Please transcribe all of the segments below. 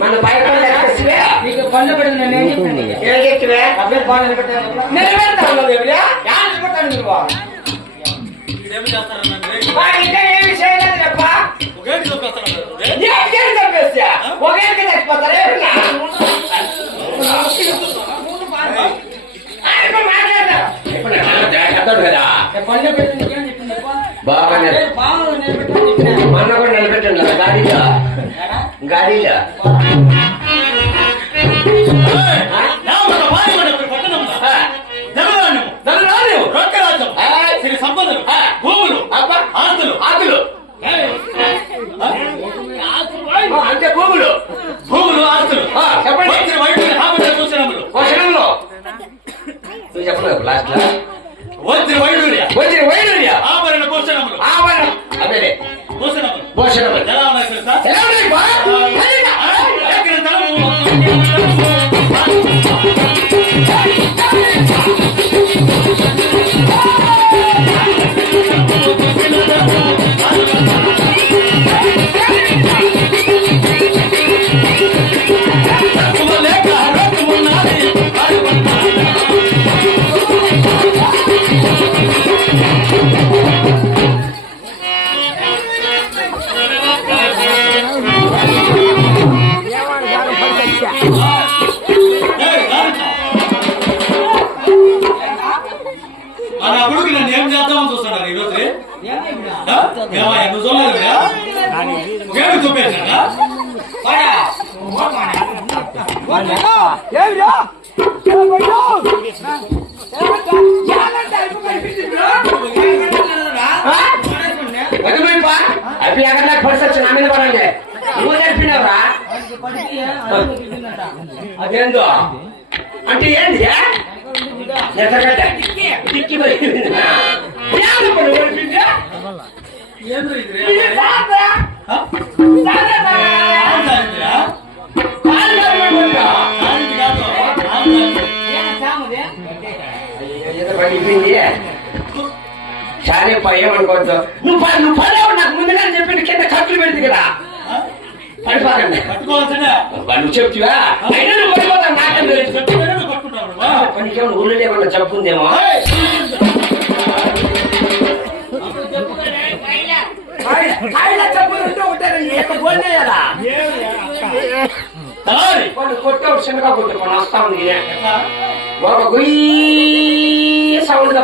మన బయట వాళ్ళు ఎక్కడివే? నీకు పండు పెడుతున్నా నేను చెప్తాను? అబ్బాయి బాగా నిలబెట్టాను. నిలబెడతావు నువ్వు ఎవరియా? యా నిలబెడతావు నువ్వు? మొన్న కూడా నిలబెట్టండి గాడిలో? గాడిలో. సంపదలు. భూములు ఆస్తులు ఆకులు. ఏయ్. ఆ? ఆ, అంటే భూములు. భూములు ఆస్తులు. ఆ, చెప్పండి. లాస్ట్ వచ్చిన వైడూర్య. ఆవరణ అదే కూర్చున్నప్పుడు భూషణం ఎలా ఉన్నాయి తెలుసా ఎలా ఉన్నాయి ఏమయ్యా, నువ్వు పోయి బా. అవి ఎక్కడ పరిస్థితి వచ్చి నా మీద పడండి నువ్వు చెప్పినావురా అదేందో? అంటే ఏంది? ఎక్కడగడ్డ దిక్కి పడిపోయిందా? ఏమన్నా పని పడిపోయిందా? ఏందో ఇది రే? ఇది తాతా. ఆ? తాతా తాతా. ఆన్ సాధించిరా? కాళ్ళు పడిపోయిందా? సాధించి కాదు, ఆన్ సాధించి. అయ్యో, ఏదో పడిపోయింది సరే పా ఏమనుకోవద్దు నువ్వు నువ్వు పడేవు నాకు ముందుగా చెప్పింది కింద ఖర్చులు పెడితే కదా? పడిపోకండి. నువ్వు చెప్తివా అయినా నువ్వు పడిపోతావు నాకేం. పనికేమన్నా ఊళ్ళో ఏమన్నా చెప్పుందేమో చిన్నగా వస్తా ఉంది? ఒక గుయ్యి సౌండ్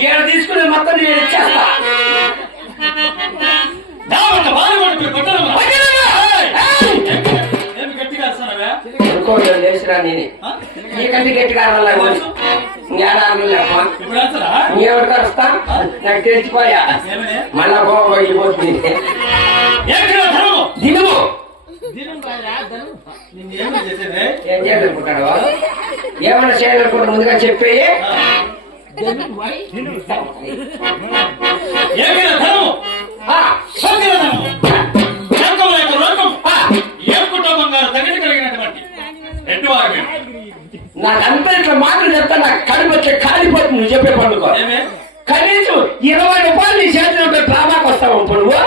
ఈయన తీసుకుని మొత్తం నేను ఇచ్చేస్తా. లేచిరా నేను? నీకంటే గట్టిగా అరుస్తారా? ఎవరికి వస్తా నాకు తెలిసిపోయా. ఏమని? మళ్ళా గోవ వెళ్ళిపోతుంది ఏమిటిరా ధర్మము? దిగుము నిన్ను ఏమి చేసేది? ఏం చేయాలనుకుంటాడు ఏమన్నా చేయాలనుకుంటా ముందుగా చెప్పి పండుగ ఏమి? కనీసం ఇరవై రూపాయలు నీ చేతిలో డ్రామాకి వస్తావు నువ్వు?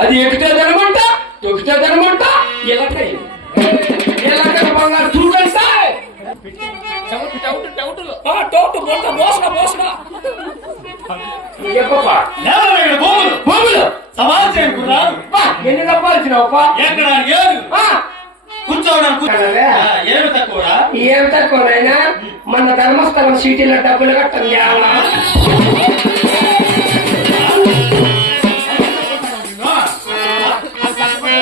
అది ఎక్కితే తినమంట తొక్కితే తినమంట ఇలాంటి ఇలాంటి బంగారు చూడంట ఎన్ని రూపాయలు ఎక్కడ ఏడు? కూర్చోవడానికి ఏమి తక్కువరా ఏం తక్కువనైనా మన ధర్మస్థలం సిటీలో డబ్బులు కట్టం చేయాలా?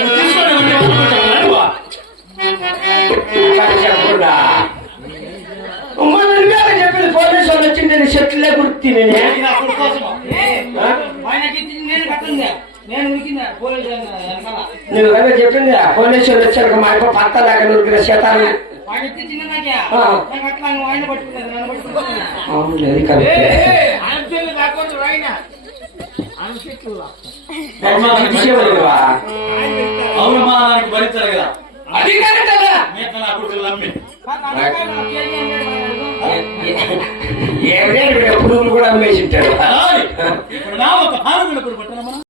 తీసుకొని ఉండి కూర్చోమన్నాడు వా. చెప్పకుండా మన మీద చెప్పింది పోలీసు వాళ్ళు వచ్చి నేను చెట్లే గుర్తి నేనే నేను కదా చెప్పింది పోలీసులు వచ్చాక మా యొక్క పత్త లాగా నూరికిన చెవులువా? అవమానానికి భరించాలి కదా అది కదా? నా కొడుకులు నమ్మి పురుగులు కూడా అమ్మేసి ఉంటాడు ఇప్పుడు నా ఒక హారం మనం